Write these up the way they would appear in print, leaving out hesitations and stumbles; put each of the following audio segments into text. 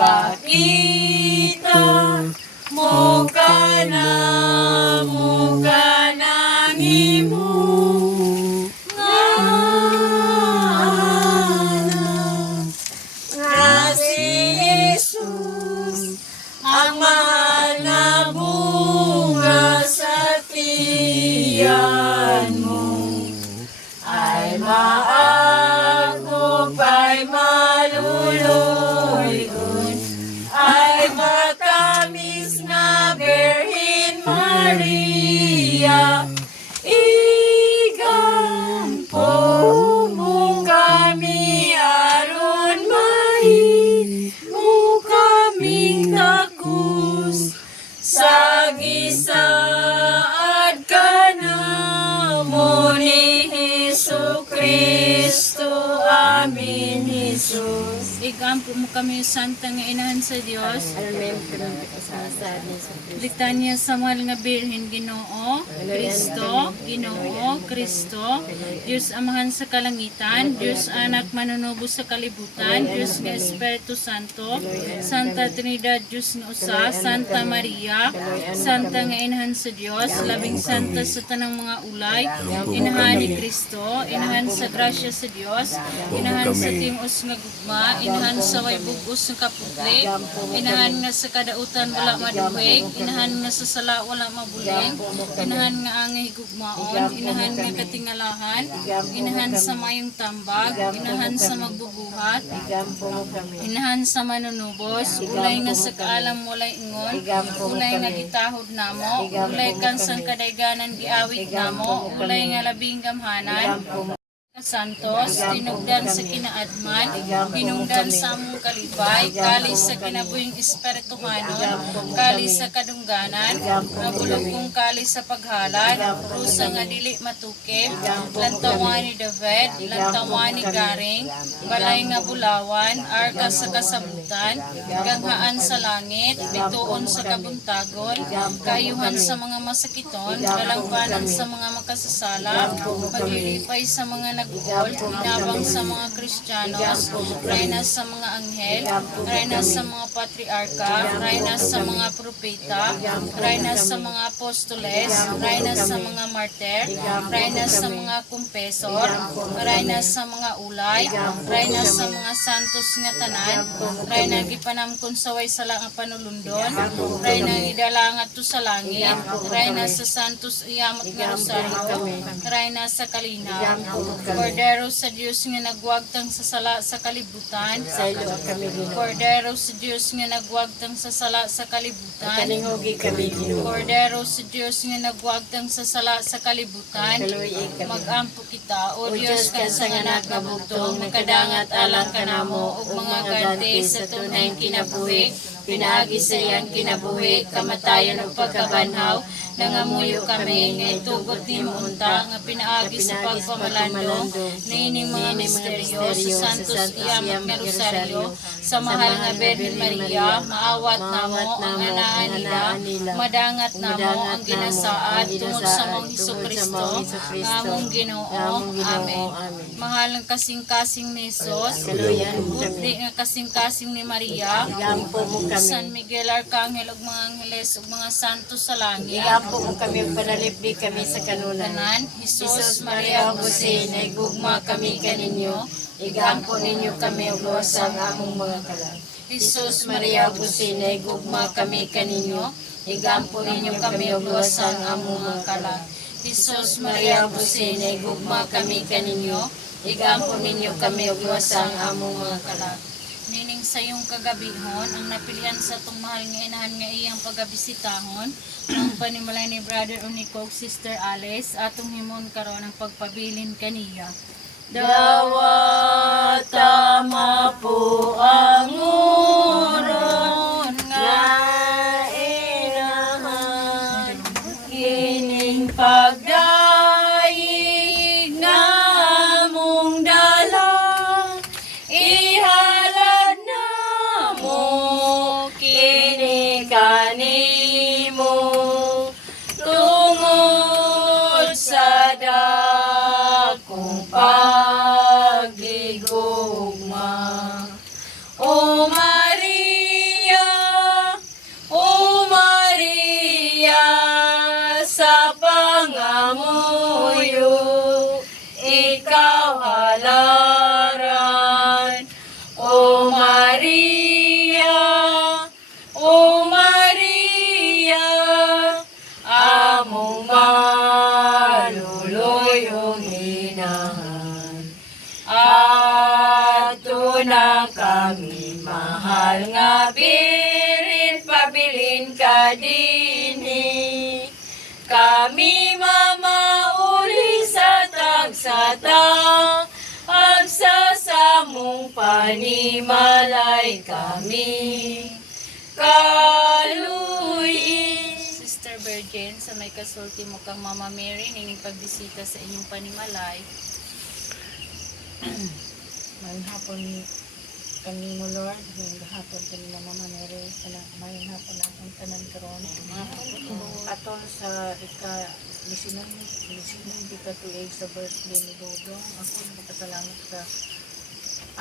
Ipakita mo ka na nimo nga si Jesus ang mahal na bunga sa tiyan mo ay maagop ay maluluyon ay matamis nga Birhen Maria igampo mo kami aron mahimo kaming takus sa gisaad ka namo ni Jesucristo. Amen, Jesus. Igampo mo kami, Santa nga Inahan sa Dios. Litanya sa mahal nga Birhen, Ginoo, Kristo, Ginoo, Kristo, Diyos Amahan sa kalangitan, Diyos Anak manunubo sa kalibutan, Diyos nga Espiritu Santo, Santa Trinidad, Diyos nga usa, Santa Maria, Santa nga Inahan sa Dios, labing santa sa tanang mga ulay, Inahan ni Kristo, Inahan sa grasya sa Dios, Inahan sa timos nga gugma, Inahan sa way bugos nga kaputli, Inahan nga sa kadautan wala maduweg, Inahan nga sa sala wala mabuling, Inahan nga angay gugmaon, Inahan nga katingalahan, Inahan sa mayong tambag, Inahan sa magbubuhat, Inahan sa manunubos, ulay nga sa kaalam walay ingon, ulay nga gitahod namo, ulay kan sang kadayganan giawit namo, ulay nga labing gamhanan, Santos, tinugdan sa kinaadman, hinungdan sa among kalipay, kalis sa kinabuhing espirituhanon, kalis sa kadungganan, nabulugong kalis sa paghalad, rusa nga dili matukib, lantawan ni David, lantawan ni Garing, balay nga bulawan, arka sa kasabutan, ganghaan sa langit, bituon sa kabuntagon, kayuhan sa mga masakiton, kalangpanan sa mga makasasala, maglilipay sa mga nagugol, inabang sa mga Kristiyanos, reyna sa mga anghel, reyna sa mga patriarka, reyna sa mga propeta, reyna sa mga apostoles, reyna sa mga martir, reyna sa mga kumpesor, reyna sa mga ulay, reyna sa mga santos nga tanan, reyna gipanamkon sa way sala nga panulundon, reyna idalangat to sa langit, reyna sa santos iyamot nga rosaryo, reyna sa kalinaw, Cordero sa Diyos nga nagwagtang sa sala sa kalibutan. Cordero sa Diyos nga nagwagtang sa sala sa kalibutan. Cordero sa Diyos nga nagwagtang sa sala sa kalibutan. Magampo kita, O Diyos kan sa nga nagkabutong, nakadangat alang kanamo ug mga ganti sa tunay kinabuhi, pinaagi sa iyang kinabuhi, kamatayon ug pagkabanhaw, nangamuyo kami, ngay tugot ni unta, nga pinaagi sa pagpamalandong, niining mga misteryo, sa santos iyamot nga rosaryo, sa mahal nga Birhen Maria, maawat namo ang anaan nila, madangat namo ang ginasaad, tungod sa mong Jesucristo, nga among Ginoo. Amen. Mahal ng kasing-kasing ni Jesus, buti nga kasing-kasing ni Maria, San Miguel Arcangel ug mga angeles ug mga santos sa langit, Igampo mo kami, panalipdi kami sa kanunan. Jesus, Maria, Jose, naigugma kami kaninyo, igampo ninyo kami ug sa among mga kalag. Jesus, Maria, Jose, naigugma kami kaninyo, igampo ninyo kami ug sa among mga kalag. Jesus, Maria, Jose, naigugma kami kaninyo, igampo ninyo kami ug sa among mga kalag. nining sa iyong kagabihon, ang napilian sa itong mahal nga inahan nga iyang pagabisitahon, ang panimalay ni Brother Unico, Sister Alice, atong himon karon ang pagpabilin kaniya. Dawa tama po ang uron nga inahan, kining pagdaig nga mong dala, ihalad na mo kini kanimo, tungod sa dakong pagigugma. O ganahan. Ato na kami, mahal nga birin, pabilin ka dinhi. Kami mamauli sa tagsata, agsasamong panimalay kami. Kaluyin. Sister Virgin, sa may kasulti mo kang Mama Mary, nining pagbisita sa inyong panimalay. Mayroon hapon kanimo Lord, ngayong hapon kanimo Mama Mary, mayroon hapon akong tanan karon. Aton sa lisinan di ka tuig sa birthday ni Dodong, ako nagpasalamat ka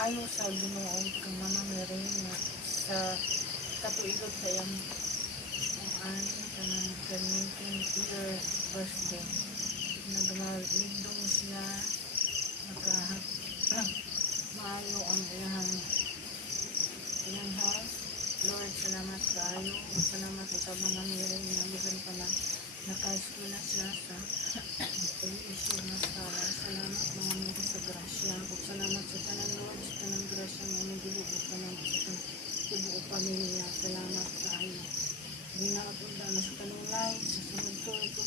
ayo sa Ginoo kang Mama Mary na sa katuigot sa iyang kanang 19th birthday. Nagmalindong siya, maayo ang iyang house. Lord, salamat kayo. Salamat sa mga miring na bisan pa na naka-school na siya sa issue na sala. Salamat mga miring sa grasya. Salamat sa tanan Lord, sa tanan grasya na nagulubot ka ng sa tubuo pamilya. Salamat kayo. Ginagawa na sa kanulay, sa sunod to, ito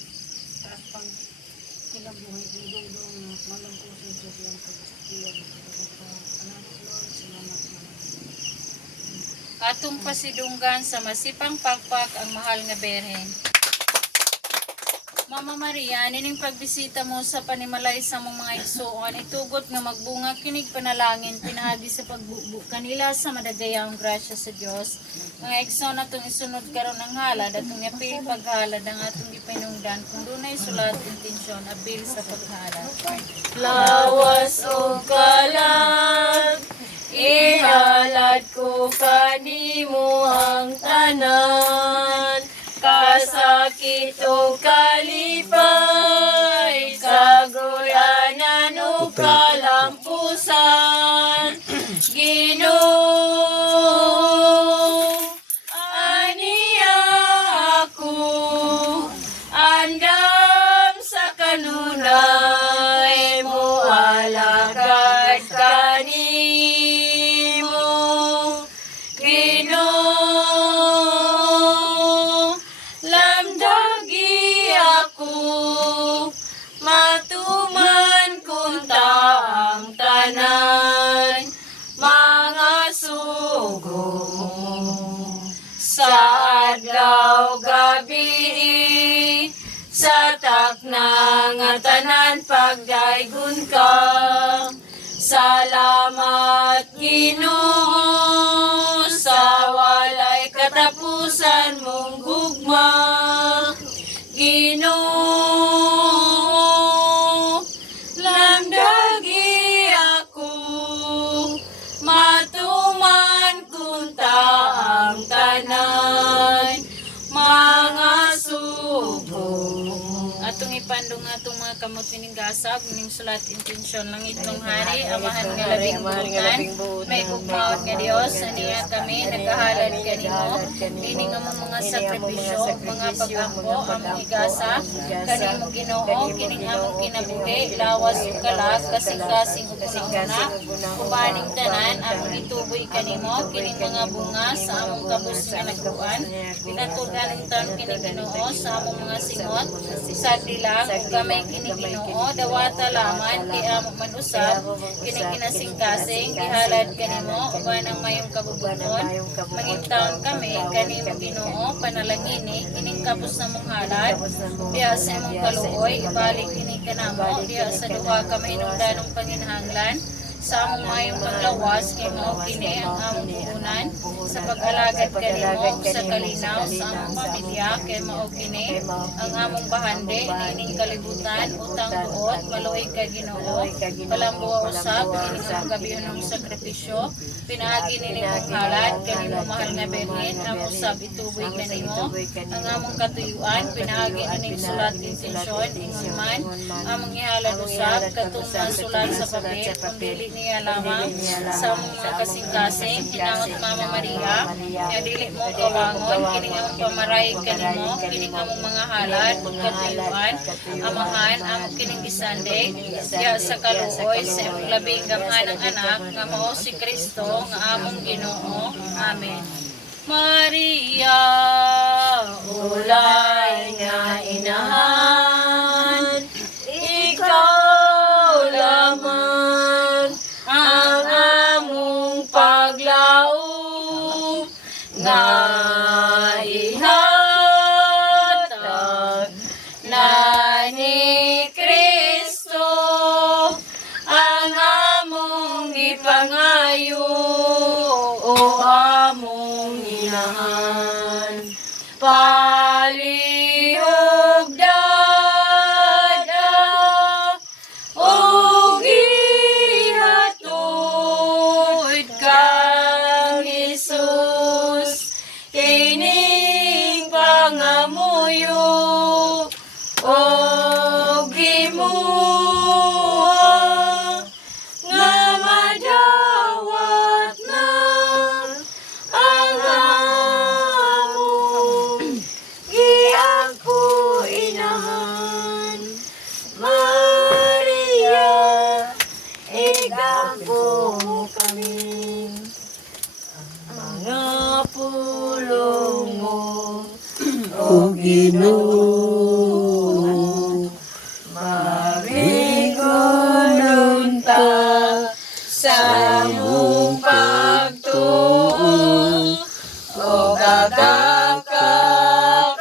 taas pang kinabuhay ni Dodong na malangkusin sa siyang pag-iskilog. Salamat Lord, salamat naman. Atong pasidunggan sa masipang pagpag ang mahal nga Berhen. Mama Maria, nining pagbisita mo sa panimalay sa mong mga igsuon, itugot nga magbunga kinig panalangin, pinaagi sa pagbubo kanila sa madagayang grasya sa Dios. Mga igsoon atong isunod karon ng halad, atong yapil paghalad ang atong ipinungdan, kung dunay sulat intensyon, abil sa paghalad. Lawas o kalag, ihalad ko kanimo ang tanan. Kasakit o kalipay, kaguyanan o kalampusan. Ginoo, aniya ako, andam sa kanunay mo, alagad kanimo. Ginoo, lamdagi ako, matuman kunta ang tanan, mga sugo sa adlaw gabi, sa takna nga tanan pagdaygon ka. Salamat Ginoo sa walay katapusan mong gugma. Ginoo, lamdagi ako, matuman kunta ang tanan, mga sugo. Atong ipandong atong mga kamot ning gasab ning sulat intensyon lang itong hari amahan nga labing buutan may gugmaon nga Dios aniya kami nagahalad kanimo kini nga mga sakripisyo mga pag-angko among igasa kanimo Ginoo kining among kinabuhi lawas ug kalag kasing-kasing ug una ubaning tanan among ituboy kanimo kining mga bunga sa among kabus nga nagtuan pinatudan tan kini Ginoo sa among mga singot sagdi lang ug gamay kini Ginoo dawata laman di amo man usab kini kinasing-kasing gihalad kanimo uban ang mayong kabubuton mangimtaon kami kanimo Ginoo panalangini kining kabus na mong halad diha sa imong kaluoy ibalik kini kanamo diha sa duha ka mahinungdanong panginahanglan sa among mayong paglawas kay mao kini ang among puunan sa pag-alagad kanimo sa kalinaw sa among pamilya kay mao kini ang among bahande nining kalibutan utang buot maluoy ka Ginoo palambuha usab kini sa gabihonong sakripisyo pinaagi nining halad kanimo mahal nga Berhen ang usab ituboy kanimo ang among katuyuan pinaagi nining sulat intensyon ingon man among ihalad usab katong sulat sa papel kundi niya lamang sa mga kasing-kasing hinangot Mama Maria nga dili mo kawangon kining among pamaray kanimo kining among mga halad ug katuyuan amahan amo kining gisandig ya sa kaluoy sa imong labing gamhanang anak nga mao si Kristo nga among Ginoo. Amen. Maria, ulay nga inahan, ikaw lamang ang among paglaom nga ihatag na ni Kristo ang among ipangayo o among inahan. Palihog dada ug ihatod kang Jesus kining pangamuyo og gimuha nga madawat na ang among giangko inahan. Maria, igampo mo kami mga pulong mo o Ginoo. Marigonon ta sa mong pagtuo o gagaka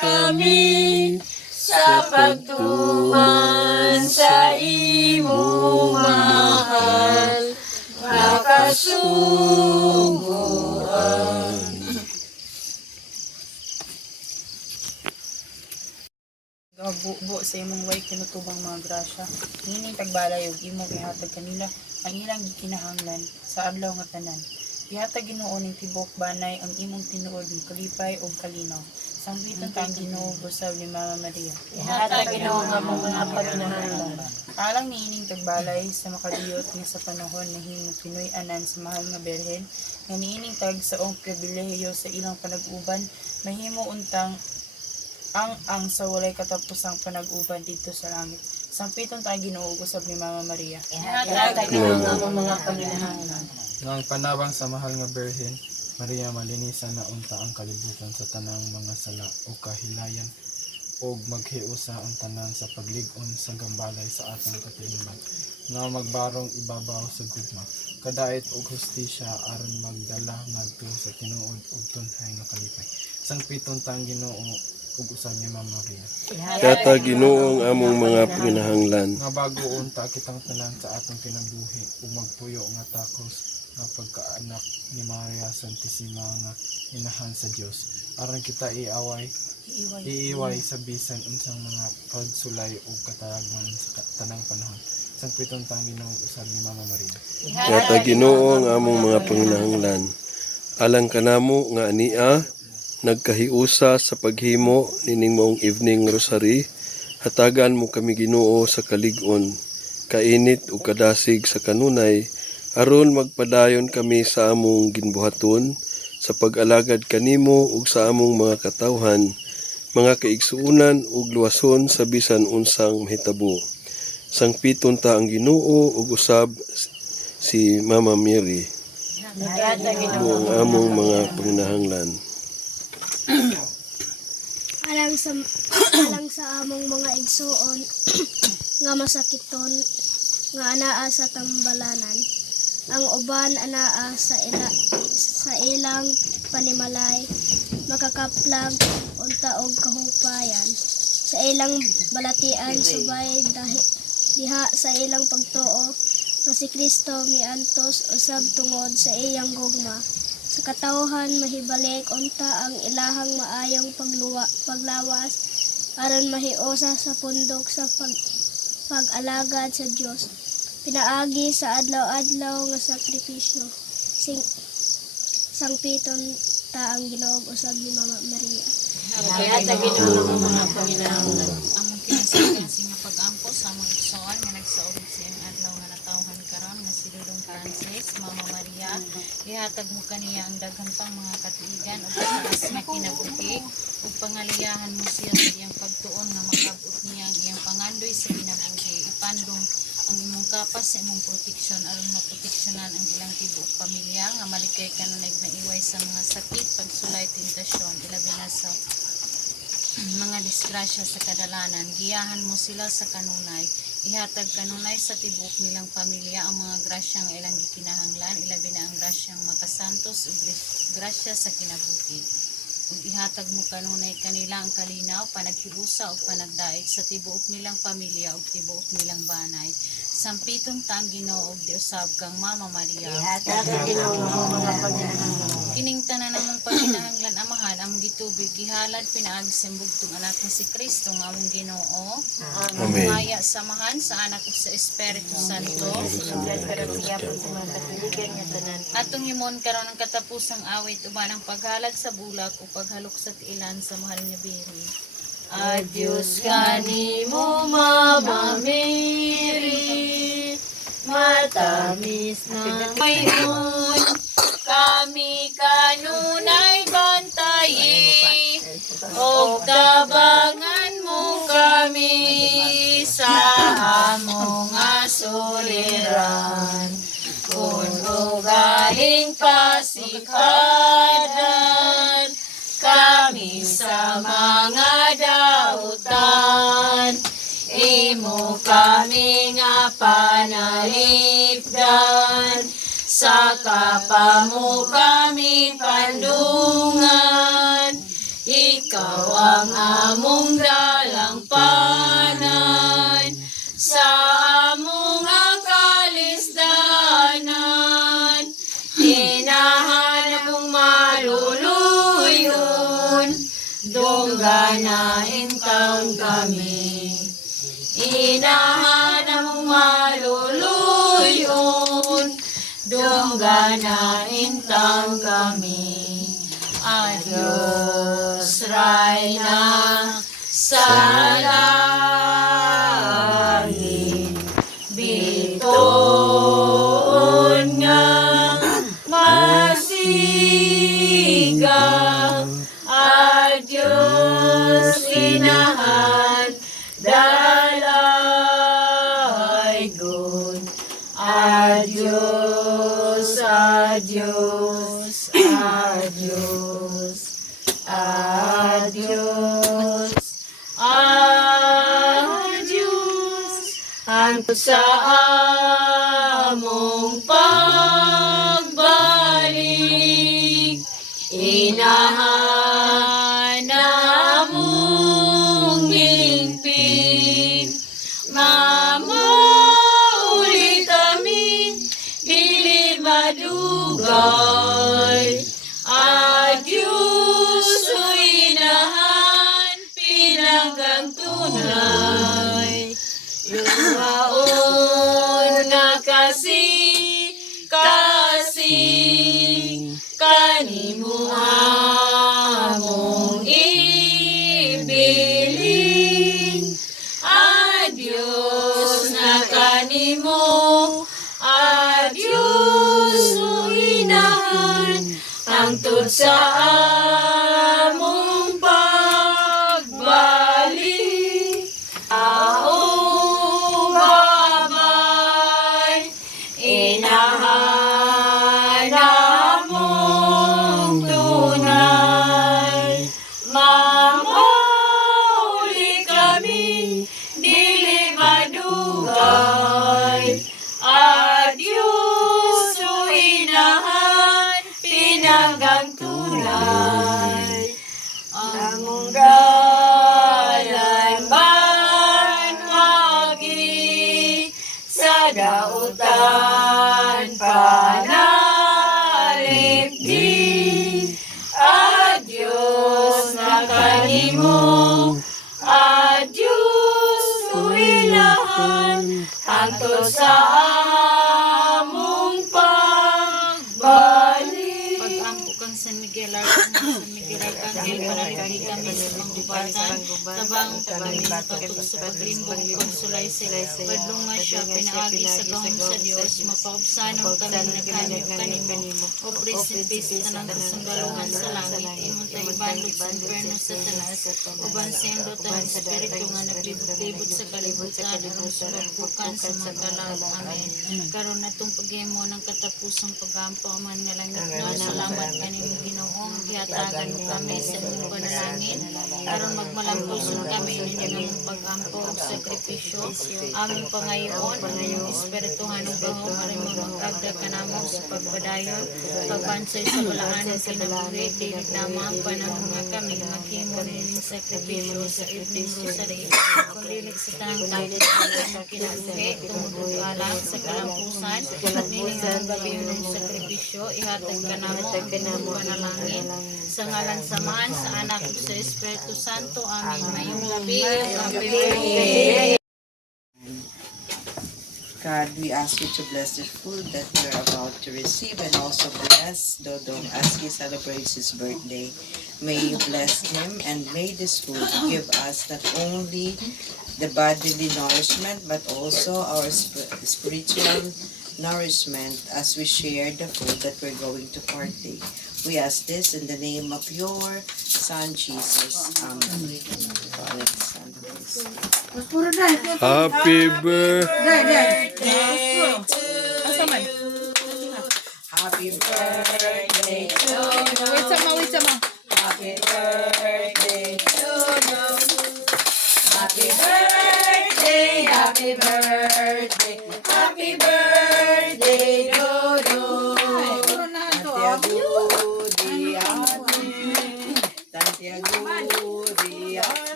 kami sa pagtuman sa imong mahal nga kasuguan. Buo sa imong way kinutubang mga grasya. Ngining tagbalay ug imo gihatag kanila ang ilang gikinahanglan sa adlaw nga tanan. Gihatag Ginoo ning tibok banay ang imong tinuod ug kalipay ug kalinaw. Sangbiton ta ang Ginoo busaw ni Mama Maria. Ihatag Ginoo nga among mga pagkinahanglan. Alang niining tagbalay sa makadiyot nga sa panahon na himo Pinoy-anan sa mahal nga berhen nga niining tag sa pribilehiyo sa ilang panag-uban mahimo untang ang sa walay katapusang panag-uban dito sa langit. Sangpiton tayo Ginoo usab ni Mama Maria. Ihatag Ginoo nga among mga pagkinahanglan. Nang panabang sa mahal nga berhen, Maria malinisan na unta ang kalibutan sa tanang mga sala o kahilayan o maghiusa ang tanan sa paglig-on sa gambalay sa atong katiliman nga magbarong ibabaw sa gugma kadait og hustisya aron magdala ngadto sa tinuod ug tunhay nga kalipay. Sangpiton tang Ginoo ug usab ni Mama Maria. Ihatag Ginoo ang among mga panginahanglan. Nga bago unta kitang tanan sa atong kinabuhi ug magpuyo nga takos nga pagkaanak ni Maria Santissima nga inahan sa Dios aron kita iiway sa bisan unsang mga pagsulay o kataragman sa tanang panahon. Sangpiton tang Ginoo usab ni Mama Maria. Ihatag Ginoo ang among mga panginahanglan. Alang kanamo nga ania nagkahiusa sa paghimo nining maong evening rosary, hatagan mo kami Ginoo sa kalig-on, kainit ug kadasig sa kanunay, aron magpadayon kami sa among ginbuhaton sa pag-alagad kanimo ug sa among mga katawhan, mga kaigsuunan ug luwason sa bisan unsang mahitabo. Sangpiton ta ang Ginoo ug usab si Mama Mary. Ihatag Ginoo Ang among mga panginahanglan. alang sa among mga igsuon nga masakiton nga anaa sa tambalanan, ang uban anaa sa ilang panimalay, makakaplag unta og kahupayan sa ilang balatian subay diha sa ilang pagtuo nga si Kristo miantos usab tungod sa iyang gugma. Sa katawhan mahibalik unta ang ilahang maayong paglawas aron mahiusa sa pundok sa pag-alagad sa Dios. Pinaagi sa adlaw-adlaw nga sakripisyo. Sangpiton ta ang Ginoo usab ni Mama Maria. Ihatag Ginoo nga among mga pagkinahanglan. Among kinasing nga pag-ampo sa among igsoon nga nagsaog sa iyang adlaw nga natawhan karon nga si Dudong Francis, Mama Maria, ihatag mo kaniya ang daghang pang mga katuigan o pagtaas nga kinabuhi ug pangaliyahan mo siya sa iyang pagtuon nga makabot niya ang iyang pangandoy sa kinabuhi. Ipandong ang imong kapas sa imong proteksyon aron maproteksyonan ang ilang tibuok pamilya nga malikay kanunay maiway sa mga sakit, pagsulay, tentasyon, ilabi na sa mga disgrasya sa kadalanan. Giyahan mo sila sa kanunay. Ihatag kanunay sa tibok nilang pamilya ang mga grasya nga ilang gikinahanglan, ilabi na ang grasyang makasantos ug grasya sa kinabuhi. Ug ihatag mo kanunay kanila ang kalinaw, panaghiusa ug panagdaig sa tibuok nilang pamilya ug tibuok nilang banay. Sampitong taang Ginoo ug diusab kang Mama Maria. Kining tanan namong pagkinahanglan amahan among gitubig gihalad pinaagi sa bugtong anak ni si Kristo nga among Ginoo. Amen. Maya samahan sa anak ug sa Espiritu Santo. Atong himon karon ang katapusang awit uban ang paghalad sa bulak o paghalok sa tiilan sa mahal nga Birhen. Adios kanimo Mama Mary, matamis na mayon, kami kanunay bantayi, o tabangan mo kami sa among asuliran. Kung ugaling pasikadan, kami sa mga dautan, imo kami nga panalipdan, sa kapamo kami pandungan, ikaw ang among dalangpanan, sa among kalisdanan, hinahanap mong maluluyon, dungganain taon kami. Hinahanap mong maluluyon, dungganain taon kami. Adios, Rayna, sa langit, bitoon nga masigang. Adios, inahan, dalaygon. Adios, adios, adios, adios, adios. Hangtod sa among pagbalik, inahanap mong ngingpin. Mamauli kami, dili madugay. Adios, inahan, pinanggang tunay. Lumaon nga kanimo among ibilin. Adios na kanimo, adios inahan, hangtod sa among pagbalik. Babay, inahanap mong tunay. Mamauli kami, dili madugay. Adios, inahan, pinanggang tunay. Among galayban wagi, sa dautan panalipdi. Adios na kanimo, adios inahan, hangtod sa among pagbalik. Pag-ampo kang San Miguel Arcangel, dahil palagi kami sa panggubatan, tabang kami matapos sa paglimbong konsulay-silay, padlong nga siya pinaagi sa gahom sa Diyos, mapaubsanon kami naghanyo kanimo, o prinsipis tanang kasanggaluhan sa langit, imong tayo bandog sa imperno sa talas, o bansendo tayo espiritu nga naglibot-libot sa kalibutan, aron sulagpukan sa mga kalag. Amen. Karon natong paghimo ng katapusang pagampo man nga langit no, salamat kanimo Ginoo nga gihatagan mo kami sa imong panalangin aron magmalampuson kami ninyong pagampo ug sakripisyo aming pangayoon aming espirituhan ug gahom aron magagda kanamo sa pagpadayon pagbansay sa balaan ng kinabuhi dili lamang panahon nga kami maghimo nining sakripisyo sa evening rosary kundi sa tanang tawid sa kinabuhi tungod alang sa kalampusan nining ang gabi ng sakripisyo ihatag kanamo ang panalangin sa ngalan sa Man sa Anak ug sa Espiritu Santo. Amen. Mayong gabi. Happy birthday. God, we ask you to bless the food that we're about to receive and also bless Dodong as he celebrates his birthday. May you bless him and may this food give us not only the bodily nourishment but also our spiritual nourishment as we share the food that we're going to partake. We ask this in the name of your Son, Jesus. Amen. Happy birthday. Happy birthday to you. Wait sama. Happy birthday to you. Happy birthday, happy birthday, happy birthday, Dodo.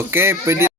Okay, pwede